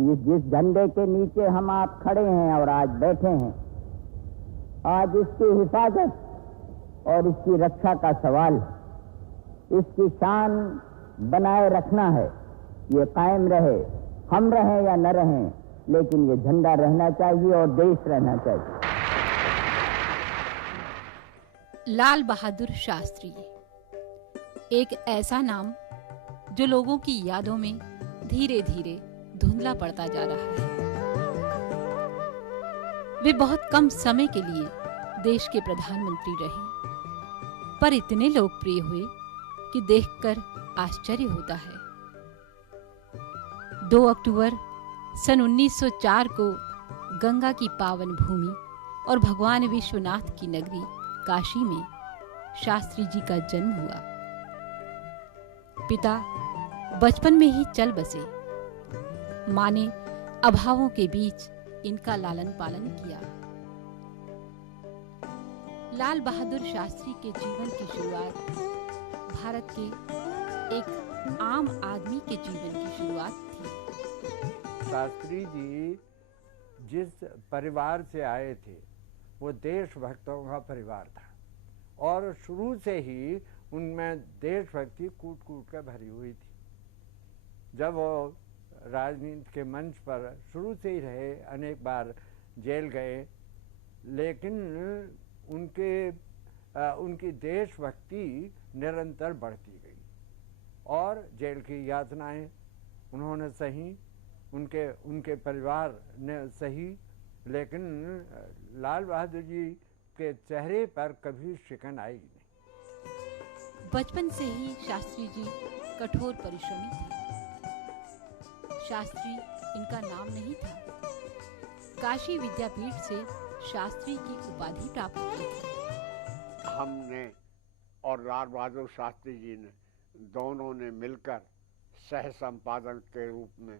ये जिस झंडे के नीचे हम आप खड़े हैं और आज बैठे हैं, आज इसकी हिफाजत और इसकी रक्षा का सवाल, इसकी शान बनाए रखना है। ये कायम रहे, हम रहें या न रहें, लेकिन ये झंडा रहना चाहिए और देश रहना चाहिए। लाल बहादुर शास्त्री, एक ऐसा नाम जो लोगों की यादों में धीरे धीरे धुंधला पड़ता जा रहा है। वे बहुत कम समय के लिए देश के प्रधानमंत्री रहे, पर इतने लोकप्रिय हुए कि देखकर आश्चर्य होता है। 2 अक्टूबर सन 1904 को गंगा की पावन भूमि और भगवान विश्वनाथ की नगरी काशी में शास्त्री जी का जन्म हुआ। पिता बचपन में ही चल बसे। माँ ने अभावों के बीच इनका लालन पालन किया। लाल बहादुर शास्त्री के जीवन की शुरुआत भारत के एक आम आदमी के जीवन की शुरुआत थी। शास्त्री जी जिस परिवार से आए थे वो देशभक्तों का परिवार था और शुरू से ही उनमें देशभक्ति कूट कूट कर भरी हुई थी। जब वो राजनीति के मंच पर शुरू से ही रहे, अनेक बार जेल गए, लेकिन उनकी देशभक्ति निरंतर बढ़ती गई और जेल की यातनाएं उन्होंने सही, उनके परिवार ने सही, लेकिन लाल बहादुर जी के चेहरे पर कभी शिकन आई नहीं। बचपन से ही शास्त्री जी कठोर परिश्रमी थे। शास्त्री इनका नाम नहीं था। काशी विद्यापीठ से शास्त्री की उपाधि प्राप्त की थी। हमने और लाल बहादुर शास्त्री जी ने दोनों ने मिलकर सह संपादक के रूप में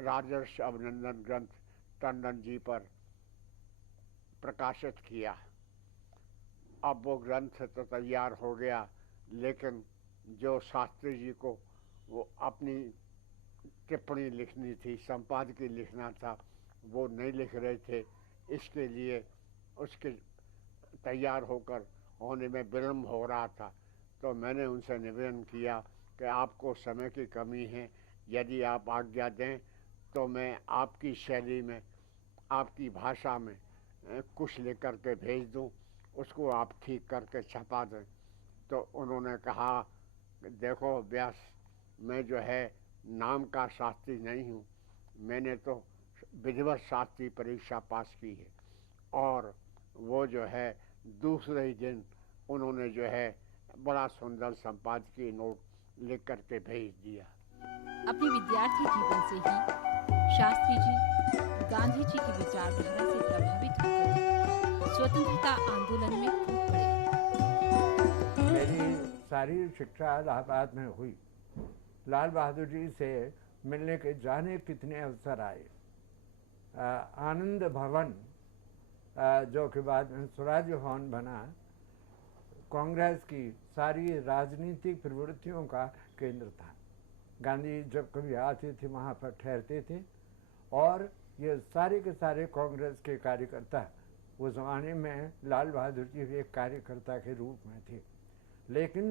राजर्षि अभिनंदन ग्रंथ टंडन जी पर प्रकाशित किया। अब वो ग्रंथ तो तैयार हो गया, लेकिन जो शास्त्री जी को वो अपनी टिप्पणी लिखनी थी, संपादकीय लिखना था, वो नहीं लिख रहे थे। इसके लिए उसके तैयार होने में विलम्ब हो रहा था। तो मैंने उनसे निवेदन किया कि आपको समय की कमी है, यदि आप आज्ञा दें तो मैं आपकी शैली में, आपकी भाषा में कुछ लिख करके भेज दूं, उसको आप ठीक करके छपा दें। तो उन्होंने कहा, देखो व्यास, मैं जो है नाम का शास्त्री नहीं हूँ, मैंने तो विधिवत शास्त्री परीक्षा पास की है। और वो जो है दूसरे ही दिन उन्होंने जो है बड़ा सुंदर संपादकीय नोट लिख करके भेज दिया। अपने विद्यार्थी जीवन से ही शास्त्री जी गांधी जी की विचारधारा से प्रभावित होकर स्वतंत्रता आंदोलन में कूद पड़े। मेरी सारी शिक्षा इलाहाबाद में हुई। लाल बहादुर जी से मिलने के जाने कितने अवसर आए। आनंद भवन जो कि बाद में स्वराज भवन बना, कांग्रेस की सारी राजनीतिक प्रवृत्तियों का केंद्र था। गांधी जब कभी आते थे वहाँ पर ठहरते थे और ये सारे के सारे कांग्रेस के कार्यकर्ता उस ज़माने में लाल बहादुर जी एक कार्यकर्ता के रूप में थे। लेकिन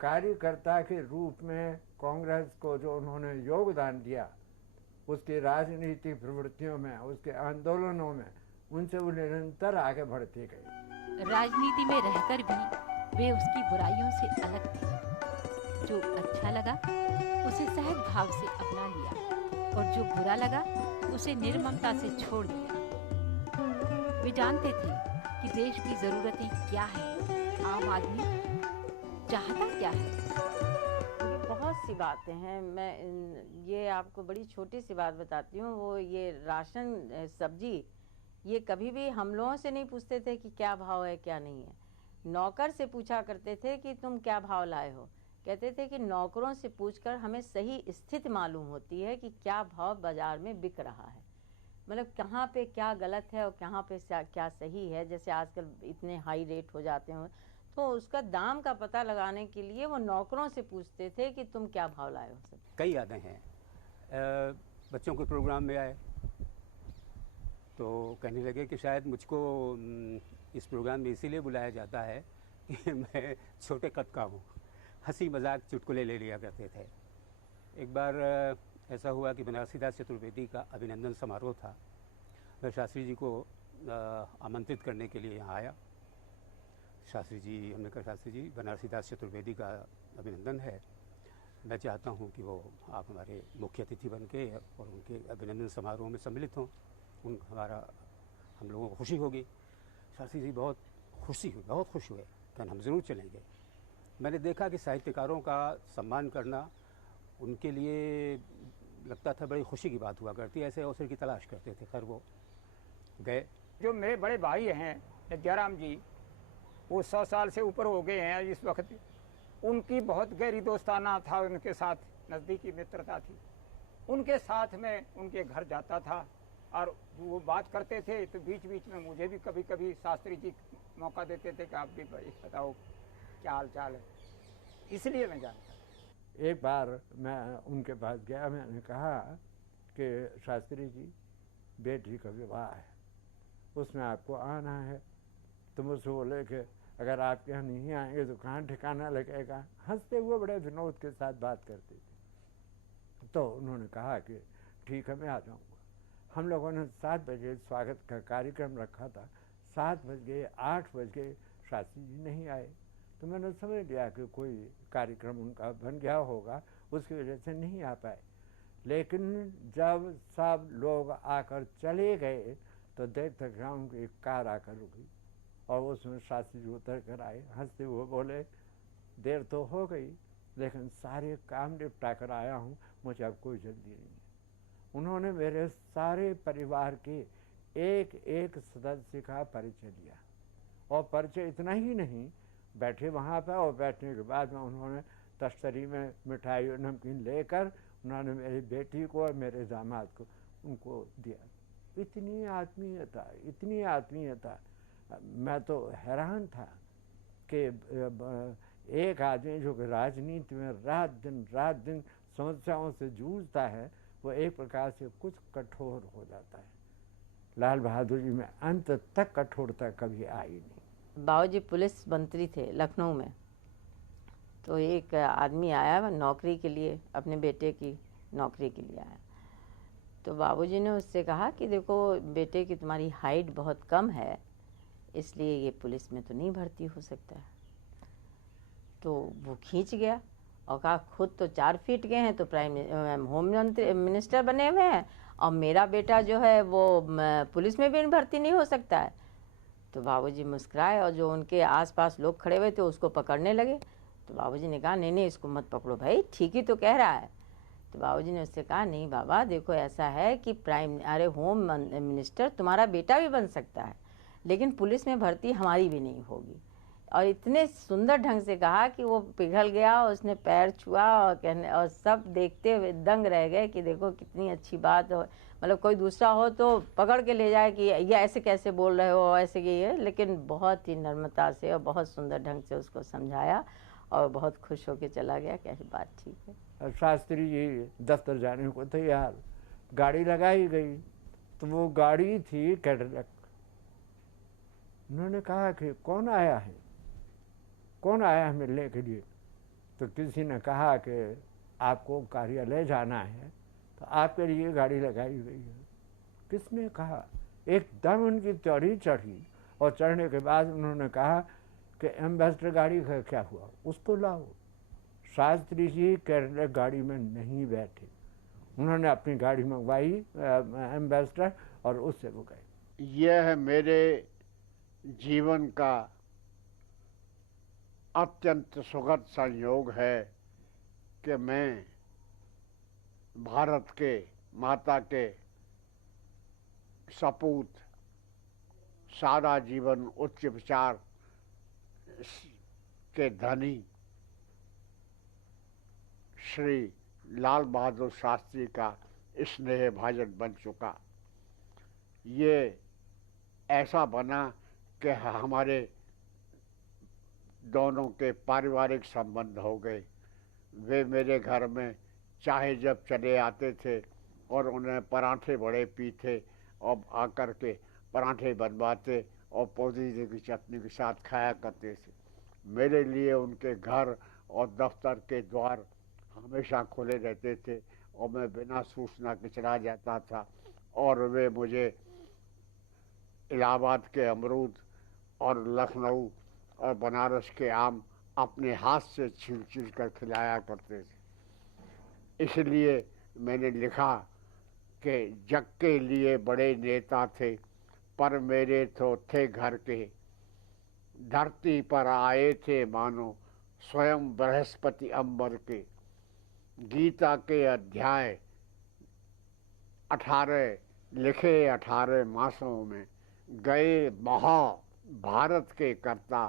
कार्यकर्ता के रूप में कांग्रेस को जो उन्होंने योगदान दिया, उसकी राजनीतिक प्रवृत्तियों में, उसके आंदोलनों में, उनसे वो निरंतर आगे बढ़ते गए। राजनीति में रहकर भी वे उसकी बुराइयों से अलग थे। जो अच्छा लगा उसे सहज भाव से अपना लिया और जो बुरा लगा उसे निर्ममता से छोड़ दिया। वे जानते थे कि देश की जरूरतें क्या हैं, आम आदमी चाहता क्या है। बहुत सी बातें हैं। मैं ये आपको बड़ी छोटी सी बात बताती हूँ। वो ये राशन सब्जी, ये कभी भी हम लोगों से नहीं पूछते थे कि क्या भाव है क्या नहीं है। नौकर से पूछा करते थे कि तुम क्या भाव लाए हो। कहते थे कि नौकरों से पूछकर हमें सही स्थिति मालूम होती है कि क्या भाव बाजार में बिक रहा है। मतलब कहाँ पे क्या गलत है और कहाँ पे क्या सही है। जैसे आजकल इतने हाई रेट हो जाते हैं, तो उसका दाम का पता लगाने के लिए वो नौकरों से पूछते थे कि तुम क्या भाव लाए हो। सब कई यादें हैं। बच्चों के प्रोग्राम में आए तो कहने लगे कि शायद मुझको इस प्रोग्राम में इसीलिए बुलाया जाता है कि मैं छोटे कद का हूँ। हंसी मजाक चुटकुले ले लिया करते थे। एक बार ऐसा हुआ कि बनारसी दास चतुर्वेदी का अभिनंदन समारोह था। मैं शास्त्री जी को आमंत्रित करने के लिए यहाँ आया। शास्त्री जी, हमने कहा शास्त्री जी बनारसी दास चतुर्वेदी का अभिनंदन है, मैं चाहता हूँ कि वो आप हमारे मुख्य अतिथि बन के और उनके अभिनंदन समारोह में सम्मिलित हों, हम लोगों को खुशी होगी। शास्त्री जी बहुत खुश हुए, कहना हम ज़रूर चलेंगे। मैंने देखा कि साहित्यकारों का सम्मान करना उनके लिए लगता था बड़ी खुशी की बात हुआ करती, ऐसे अवसर की तलाश करते थे। खैर वो गए। जो मेरे बड़े भाई हैं जयराम जी, वो 100 साल से ऊपर हो गए हैं इस वक्त। उनकी बहुत गहरी दोस्ताना था, उनके साथ नज़दीकी मित्रता थी। उनके साथ में उनके घर जाता था और वो बात करते थे तो बीच बीच में मुझे भी कभी कभी शास्त्री जी मौका देते थे कि आप भी बताओ क्या हाल चाल है, इसलिए मैं जानता। एक बार मैं उनके पास गया, मैंने कहा कि शास्त्री जी बेटी का विवाह है, उसमें आपको आना है। तो मुझसे बोले कि अगर आप यहाँ नहीं आएंगे तो कहाँ ठिकाना लगेगा। हंसते हुए बड़े विनोद के साथ बात करते थे। तो उन्होंने कहा कि ठीक है मैं आ जाऊँगा। हम लोगों ने 7 बजे स्वागत का कार्यक्रम रखा था। 7 बज गए, 8 बज गए, शास्त्री जी नहीं आए। तो मैंने समझ लिया कि कोई कार्यक्रम उनका बन गया होगा, उसकी वजह से नहीं आ पाए। लेकिन जब सब लोग आकर चले गए तो देर तक ग्राउंड की एक कार आकर रुकी और उसमें शास्त्री जी उतर कर आए। हंसते हुए बोले, देर तो हो गई लेकिन सारे काम निपटा कर आया हूँ, मुझे अब कोई जल्दी नहीं है। उन्होंने मेरे सारे परिवार के एक एक सदस्य का परिचय दिया। और परिचय इतना ही नहीं, बैठे वहाँ पर और बैठने के बाद में उन्होंने तश्तरी में मिठाई और नमकीन लेकर उन्होंने मेरी बेटी को और मेरे दामाद को उनको दिया। इतनी आत्मीयता, मैं तो हैरान था कि एक आदमी जो कि राजनीति में रात दिन समस्याओं से जूझता है, वो एक प्रकार से कुछ कठोर हो जाता है। लाल बहादुर जी में अंत तक कठोरता कभी आई नहीं। बाबूजी पुलिस मंत्री थे लखनऊ में। तो एक आदमी आया नौकरी के लिए, अपने बेटे की नौकरी के लिए आया। तो बाबूजी ने उससे कहा कि देखो बेटे की तुम्हारी हाइट बहुत कम है, इसलिए ये पुलिस में तो नहीं भर्ती हो सकता है। तो वो खींच गया और कहा खुद तो 4 फीट के हैं, तो होम मिनिस्टर बने हुए हैं, और मेरा बेटा जो है वो पुलिस में भी भर्ती नहीं हो सकता है। तो बाबूजी मुस्कुराए और जो उनके आसपास लोग खड़े हुए थे उसको पकड़ने लगे। तो बाबूजी ने कहा नहीं इसको मत पकड़ो भाई, ठीक ही तो कह रहा है। तो बाबूजी ने उससे कहा नहीं बाबा देखो ऐसा है कि होम मिनिस्टर तुम्हारा बेटा भी बन सकता है, लेकिन पुलिस में भर्ती हमारी भी नहीं होगी। और इतने सुंदर ढंग से कहा कि वो पिघल गया, उसने पैर छुआ और सब देखते हुए दंग रह गए कि देखो कितनी अच्छी बात हो। मतलब कोई दूसरा हो तो पकड़ के ले जाए कि ये ऐसे कैसे बोल रहे हो, ऐसे ये है, लेकिन बहुत ही नम्रता से और बहुत सुंदर ढंग से उसको समझाया और बहुत खुश होकर चला गया। कैसी बात, ठीक है। शास्त्री जी दफ्तर जाने को तैयार, गाड़ी लगाई गई तो वो गाड़ी थी कैडिलैक। उन्होंने कहा कि कौन आया है मिलने के लिए। तो किसी ने कहा कि आपको कार्यालय जाना है तो आपके लिए गाड़ी लगाई गई है। किसने कहा? एकदम उनकी त्योरी चढ़ी और चढ़ने के बाद उन्होंने कहा कि एम्बेसडर गाड़ी का क्या हुआ, उसको लाओ। शास्त्री जी कैडिलैक गाड़ी में नहीं बैठे, उन्होंने अपनी गाड़ी मंगवाई एम्बेसडर और उससे वो गए। यह है मेरे जीवन का अत्यंत सुखद संयोग है कि मैं भारत के माता के सपूत सारा जीवन उच्च विचार के धनी श्री लाल बहादुर शास्त्री का स्नेह भाजन बन चुका। ये ऐसा बना कि हमारे दोनों के पारिवारिक संबंध हो गए। वे मेरे घर में चाहे जब चले आते थे और उन्हें पराठे बड़े पीते और आकर के पराठे बनवाते और पुदीने की चटनी के साथ खाया करते थे। मेरे लिए उनके घर और दफ्तर के द्वार हमेशा खुले रहते थे और मैं बिना सूचना के चला जाता था और वे मुझे इलाहाबाद के अमरूद और लखनऊ और बनारस के आम अपने हाथ से छील छील कर खिलाया करते थे। इसलिए मैंने लिखा कि जग के लिए बड़े नेता थे पर मेरे तो थे घर के, धरती पर आए थे मानो स्वयं बृहस्पति अंबर के। गीता के अध्याय 18 लिखे 18 मासों में, गए महाभारत के कर्ता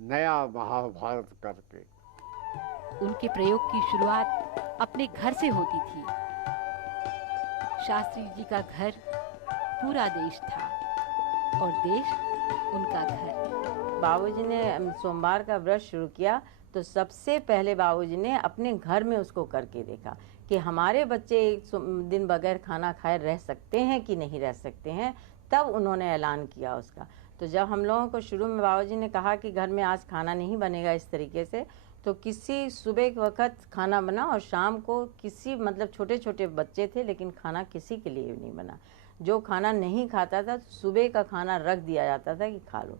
नया महाभारत करके। उनके प्रयोग की शुरुआत अपने घर से होती थी। शास्त्री जी का घर पूरा देश था और देश उनका घर। बाबूजी ने सोमवार का व्रत शुरू किया तो सबसे पहले बाबूजी ने अपने घर में उसको करके देखा कि हमारे बच्चे एक दिन बगैर खाना खाए रह सकते हैं कि नहीं रह सकते हैं। तब उन्होंने ऐलान किया उसका। तो जब हम लोगों को शुरू में बाबूजी ने कहा कि घर में आज खाना नहीं बनेगा इस तरीके से, तो किसी सुबह के वक्त खाना बना और शाम को किसी मतलब छोटे छोटे बच्चे थे लेकिन खाना किसी के लिए नहीं बना। जो खाना नहीं खाता था तो सुबह का खाना रख दिया जाता था कि खा लो।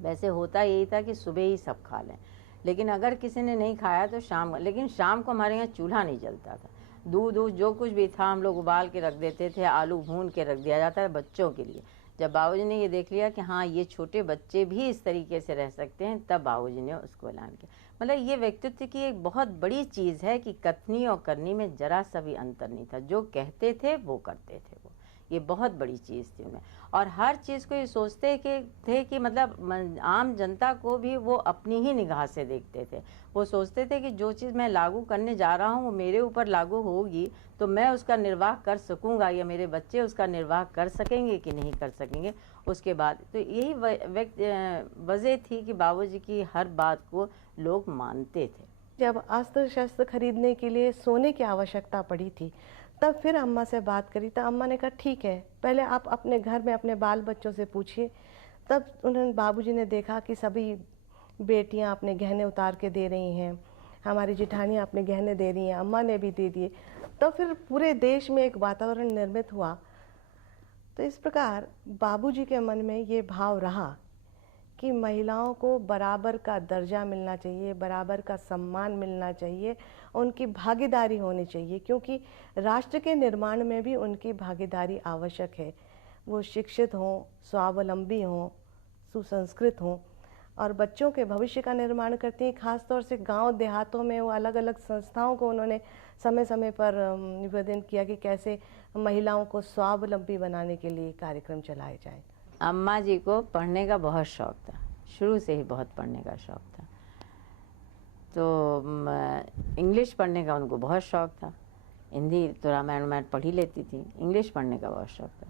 वैसे होता यही था कि सुबह ही सब खा लें, लेकिन अगर किसी ने नहीं खाया तो शाम को हमारे यहाँ चूल्हा नहीं जलता था। दूध जो कुछ भी था हम लोग उबाल के रख देते थे, आलू भून के रख दिया जाता है बच्चों के लिए। जब बाबूजी ने ये देख लिया कि हाँ ये छोटे बच्चे भी इस तरीके से रह सकते हैं, तब बाबूजी ने उसको ऐलान किया। मतलब ये व्यक्तित्व की एक बहुत बड़ी चीज़ है कि कथनी और करनी में जरा सा भी अंतर नहीं था। जो कहते थे वो करते थे, वो ये बहुत बड़ी चीज़ थी उनमें। और हर चीज़ को ये सोचते थे कि मतलब आम जनता को भी वो अपनी ही निगाह से देखते थे। वो सोचते थे कि जो चीज़ मैं लागू करने जा रहा हूँ वो मेरे ऊपर लागू होगी तो मैं उसका निर्वाह कर सकूँगा या मेरे बच्चे उसका निर्वाह कर सकेंगे कि नहीं कर सकेंगे। उसके बाद तो यही वजह थी कि बाबूजी की हर बात को लोग मानते थे। जब अस्त्र शस्त्र खरीदने के लिए सोने की आवश्यकता पड़ी थी तब फिर अम्मा से बात करी तो अम्मा ने कहा ठीक है, पहले आप अपने घर में अपने बाल बच्चों से पूछिए। तब उन्होंने बाबूजी ने देखा कि सभी बेटियां अपने गहने उतार के दे रही हैं, हमारी जिठानियां अपने गहने दे रही हैं, अम्मा ने भी दे दिए। तो फिर पूरे देश में एक वातावरण निर्मित हुआ। तो इस प्रकार बाबूजी के मन में ये भाव रहा कि महिलाओं को बराबर का दर्जा मिलना चाहिए, बराबर का सम्मान मिलना चाहिए, उनकी भागीदारी होनी चाहिए, क्योंकि राष्ट्र के निर्माण में भी उनकी भागीदारी आवश्यक है। वो शिक्षित हों, स्वावलंबी हों, सुसंस्कृत हों और बच्चों के भविष्य का निर्माण करती हैं। खास तौर से गांव देहातों में वो अलग अलग संस्थाओं को उन्होंने समय समय पर निवेदन किया कि कैसे महिलाओं को स्वावलंबी बनाने के लिए कार्यक्रम चलाए जाएं। अम्मा जी को पढ़ने का बहुत शौक़ था, शुरू से ही बहुत पढ़ने का शौक़ था। तो इंग्लिश पढ़ने का उनको बहुत शौक़ था। हिंदी तो रामायण पढ़ ही लेती थी, इंग्लिश पढ़ने का बहुत शौक़ था।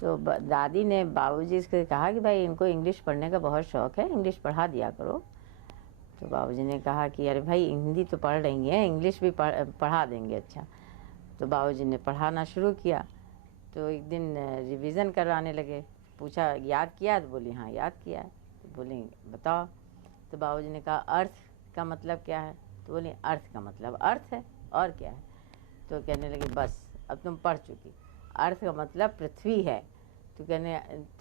तो दादी ने बाबूजी से कहा कि भाई इनको इंग्लिश पढ़ने का बहुत शौक़ है, इंग्लिश पढ़ा दिया करो। तो बाबूजी ने कहा कि अरे भाई हिंदी तो पढ़ रही हैं, इंग्लिश भी पढ़ा देंगे। अच्छा, तो बाबूजी ने पढ़ाना शुरू किया। तो एक दिन रिवीज़न करवाने लगे, पूछा याद किया? तो बोली हाँ याद किया है। तो बोली बताओ। तो बाबूजी ने कहा अर्थ का मतलब क्या है? तो बोली अर्थ का मतलब अर्थ है, और क्या है? तो कहने लगी बस अब तुम पढ़ चुकी, अर्थ का मतलब पृथ्वी है। तो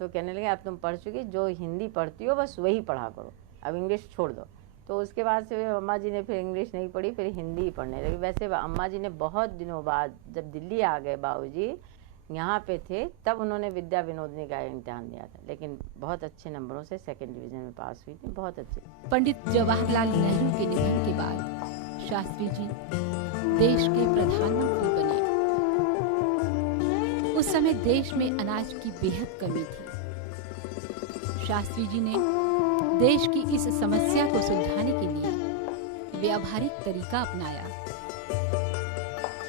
कहने लगे अब तुम पढ़ चुकी, जो हिंदी पढ़ती हो बस वही पढ़ा करो, अब इंग्लिश छोड़ दो। तो उसके बाद से अम्मा जी ने फिर इंग्लिश नहीं पढ़ी, फिर हिंदी ही पढ़ने लगी। वैसे अम्मा जी ने बहुत दिनों बाद जब दिल्ली आ गए बाबूजी यहाँ पे थे, तब उन्होंने विद्या विनोदनी का इम्तिहान दिया था, लेकिन बहुत अच्छे नंबरों से 2nd डिवीज़न में पास हुई थी, बहुत अच्छे। पंडित जवाहरलाल नेहरू के निधन के बाद शास्त्री जी देश के प्रधानमंत्री बने। उस समय देश में अनाज की बेहद कमी थी। शास्त्री जी ने देश की इस समस्या को सुलझाने के लिए व्यावहारिक तरीका अपनाया।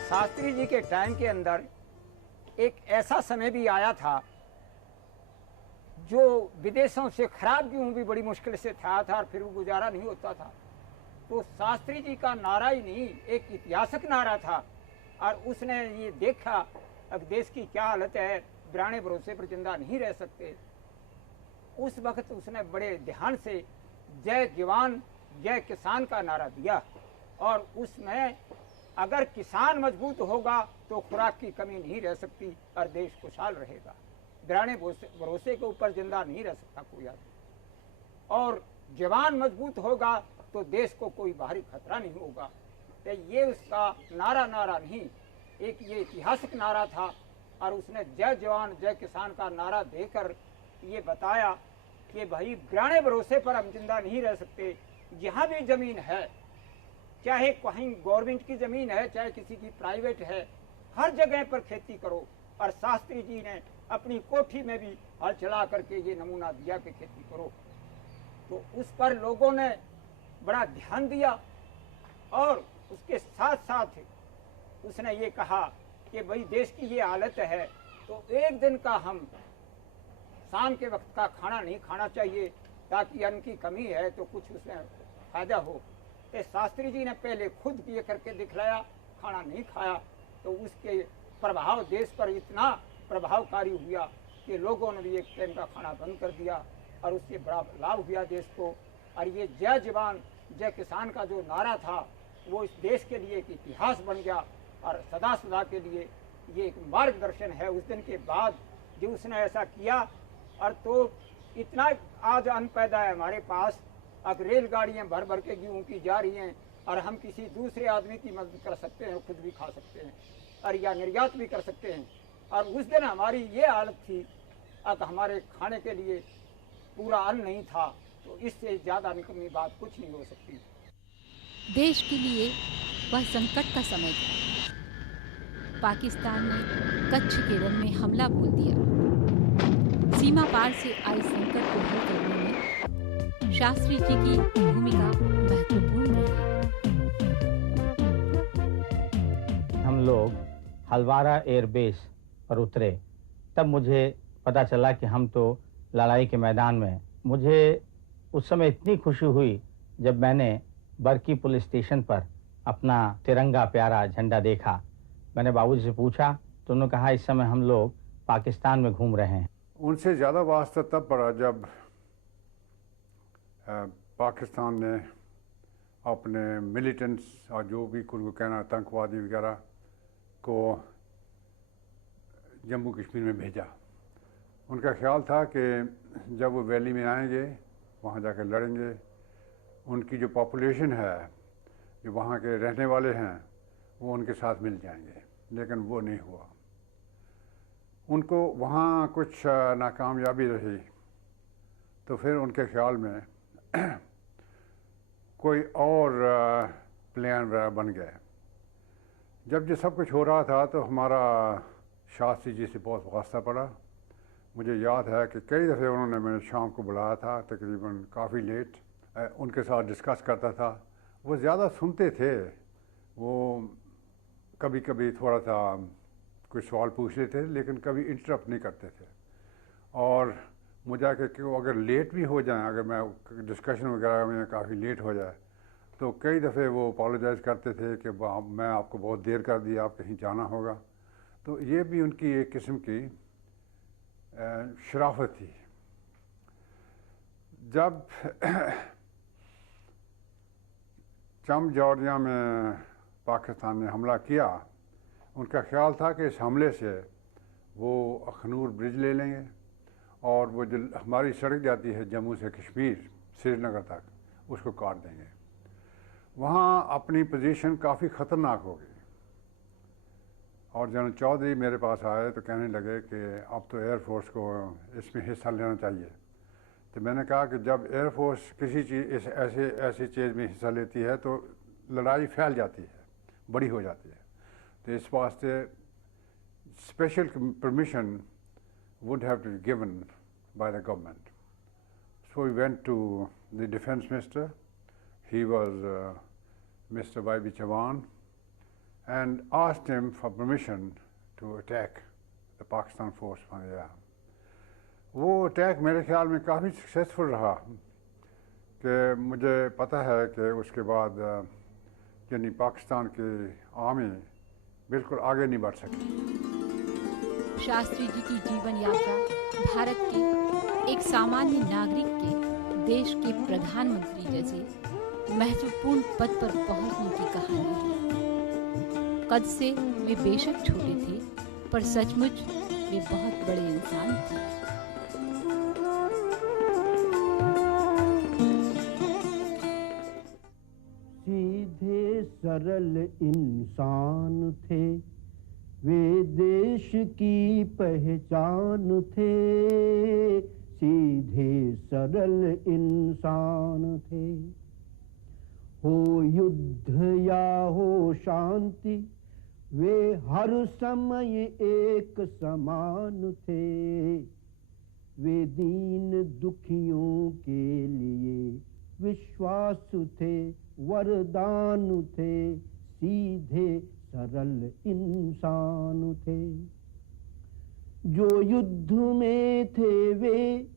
शास्त्री जी के टाइम के अंदर एक ऐसा समय भी आया था जो विदेशों से खराब गेहूं भी बड़ी मुश्किल से था और फिर वो गुजारा नहीं होता था। तो शास्त्री जी का नारा ही नहीं, एक ऐतिहासिक नारा था। और उसने ये देखा अब देश की क्या हालत है, बिराने भरोसे पर जिंदा नहीं रह सकते। उस वक्त उसने बड़े ध्यान से जय जवान जय किसान का नारा दिया। और उसमें अगर किसान मजबूत होगा तो खुराक की कमी नहीं रह सकती और देश खुशहाल रहेगा। बिराने भरोसे के ऊपर जिंदा नहीं रह सकता कोई आदमी। और जवान मजबूत होगा तो देश को कोई बाहरी खतरा नहीं होगा। तो ये उसका नारा नहीं, एक ये ऐतिहासिक नारा था। और उसने जय जवान जय किसान का नारा देकर ये बताया कि भाई बिराने भरोसे पर हम जिंदा नहीं रह सकते। जहाँ भी जमीन है, चाहे कहीं गवर्नमेंट की जमीन है चाहे किसी की प्राइवेट है, हर जगह पर खेती करो। और शास्त्री जी ने अपनी कोठी में भी हल चला करके ये नमूना दिया कि खेती करो। तो उस पर लोगों ने बड़ा ध्यान दिया। और उसके साथ साथ उसने ये कहा कि भाई देश की ये हालत है तो एक दिन का हम शाम के वक्त का खाना नहीं खाना चाहिए, ताकि अन्न की कमी है तो कुछ उसमें फायदा हो। तो शास्त्री जी ने पहले खुद ये करके दिखलाया, खाना नहीं खाया, तो उसके प्रभाव देश पर इतना प्रभावकारी हुआ कि लोगों ने भी एक टाइम का खाना बंद कर दिया और उससे बड़ा लाभ हुआ देश को। और ये जय जवान जय किसान का जो नारा था वो इस देश के लिए एक इतिहास बन गया और सदा सदा के लिए ये एक मार्गदर्शन है। उस दिन के बाद जो उसने ऐसा किया, और तो इतना आज अन्न पैदा है हमारे पास, अब रेलगाड़ियाँ भर भर के गेहूँ की जा रही हैं और हम किसी दूसरे आदमी की मदद कर सकते हैं, खुद भी खा सकते हैं और या निर्यात भी कर सकते हैं। और उस दिन हमारी ये हालत थी, अब हमारे खाने के लिए पूरा अन्न नहीं था, तो इससे ज़्यादा निकम्मी बात कुछ नहीं हो सकती। देश के लिए वह संकट का समय था। पाकिस्तान ने कच्छ के रण में हमला बोल दिया। सीमा पार से आए संकट को हल करने में शास्त्री जी की भूमिका महत्वपूर्ण रही। हम लोग हलवारा एयरबेस पर उतरे, तब मुझे पता चला कि हम तो लड़ाई के मैदान में। मुझे उस समय इतनी खुशी हुई जब मैंने बरकी पुलिस स्टेशन पर अपना तिरंगा प्यारा झंडा देखा। मैंने बाबूजी से पूछा तो उन्होंने कहा इस समय हम लोग पाकिस्तान में घूम रहे हैं। उनसे ज़्यादा वास्ता तब पड़ा जब पाकिस्तान ने अपने मिलिटेंट्स और जो भी कुछ कहना आतंकवादी वगैरह को जम्मू कश्मीर में भेजा। उनका ख्याल था कि जब वो वैली में आएंगे वहाँ जाकर लड़ेंगे, उनकी जो पॉपुलेशन है, जो वहाँ के रहने वाले हैं, वो उनके साथ मिल जाएंगे। लेकिन वो नहीं हुआ। उनको वहाँ कुछ नाकामयाबी रही, तो फिर उनके ख्याल में कोई और प्लान बन गए। जब ये सब कुछ हो रहा था तो हमारा शास्त्री जी से बहुत वास्ता पड़ा। मुझे याद है कि कई दफ़े उन्होंने मैंने शाम को बुलाया था, तकरीबन काफ़ी लेट, उनके साथ डिस्कस करता था। वो ज़्यादा सुनते थे, वो कभी कभी थोड़ा सा कोई सवाल पूछ लेते थे लेकिन कभी इंटरप्ट नहीं करते थे। और मुझे कि अगर लेट भी हो जाए, अगर मैं डिस्कशन वगैरह में काफ़ी लेट हो जाए तो कई दफ़े वो अपोलोजाइज़ करते थे कि मैं आपको बहुत देर कर दिया, आप कहीं जाना होगा। तो ये भी उनकी एक किस्म की शराफत थी। जब चम जॉर्जिया में पाकिस्तान ने हमला किया, उनका ख्याल था कि इस हमले से वो अखनूर ब्रिज ले लेंगे और वो जो हमारी सड़क जाती है जम्मू से कश्मीर श्रीनगर तक, उसको काट देंगे। वहाँ अपनी पोजीशन काफ़ी ख़तरनाक हो गई। और जनरल चौधरी मेरे पास आए तो कहने लगे कि अब तो एयरफोर्स को इसमें हिस्सा लेना चाहिए। तो मैंने कहा कि जब एयरफोर्स किसी चीज़ ऐसी चीज़ में हिस्सा लेती है तो लड़ाई फैल जाती है, बड़ी हो जाती है। तो इस वास्ते special permission would have to be given by the government. So we went to the defense minister. He was Mr. Y.B. Chavan, and asked him for permission to attack Pakistan force बन गया। वो अटैक मेरे ख्याल में काफ़ी successful रहा कि मुझे पता है कि उसके बाद यानी पाकिस्तान की आर्मी बिल्कुल आगे नहीं बढ़ सकी। शास्त्री जी की जीवन यात्रा भारत के एक सामान्य नागरिक के देश के प्रधानमंत्री जैसे महत्वपूर्ण पद पर पहुंचने की कहानी है। कद से वे बेशक छोटे थे, पर सचमुच वे बहुत बड़े इंसान थे। सीधे सरल इंसान थे, वे देश की पहचान थे। सीधे सरल इंसान थे। हो युद्ध या हो शांति, वे हर समय एक समान थे। वे दीन दुखियों के लिए विश्वास थे, वरदान थे। सीधे सरल इंसान थे। जो युद्ध में थे वे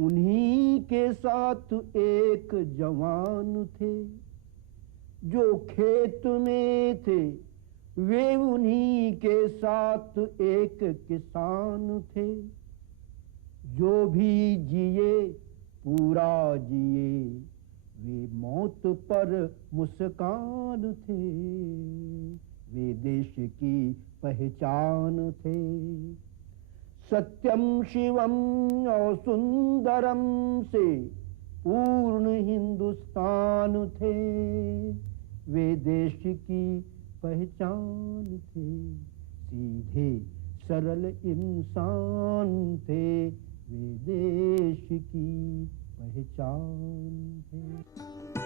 उन्हीं के साथ एक जवान थे। जो खेत में थे वे उन्हीं के साथ एक किसान थे। जो भी जिए पूरा जिए, वे मौत पर मुस्कान थे। वे देश की पहचान थे। सत्यम शिवम और सुंदरम से पूर्ण हिंदुस्तान थे। वे देश की पहचान थे। सीधे सरल इंसान थे। वे देश की पहचान थे।